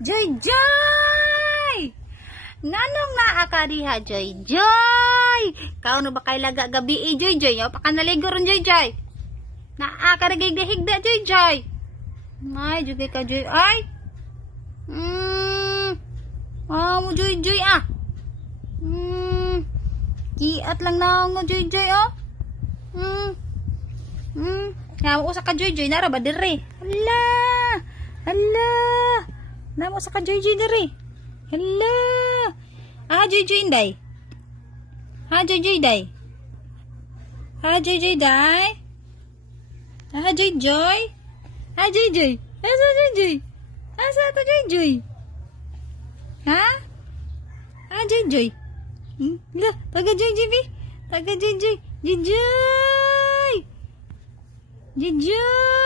Joy Joy! Nganong naa ka diha Joy Joy? Karon na ba kay laga gabi Joy Joy? O pa ka naligo ron Joy Joy? Naa ka nagigdahigda Joy Joy? May jugay ka Joy ay. Mo Joy Joy ah. Kiat lang na ngo Joy Joy oh. Namo usa ka Joy Joy nara ba dire? Hala. Hala. Namo usa ka Joy Joy dire. Hala. Joy Joy inday. Joy Joy day. Joy Joy day. Joy Joy. Joy Joy. Asa Joy Joy? Asa to Joy Joy? Joy Joy. Lah, taga Joy Joy bi. Taga Joy Joy. Joy Joy. Joy Joy.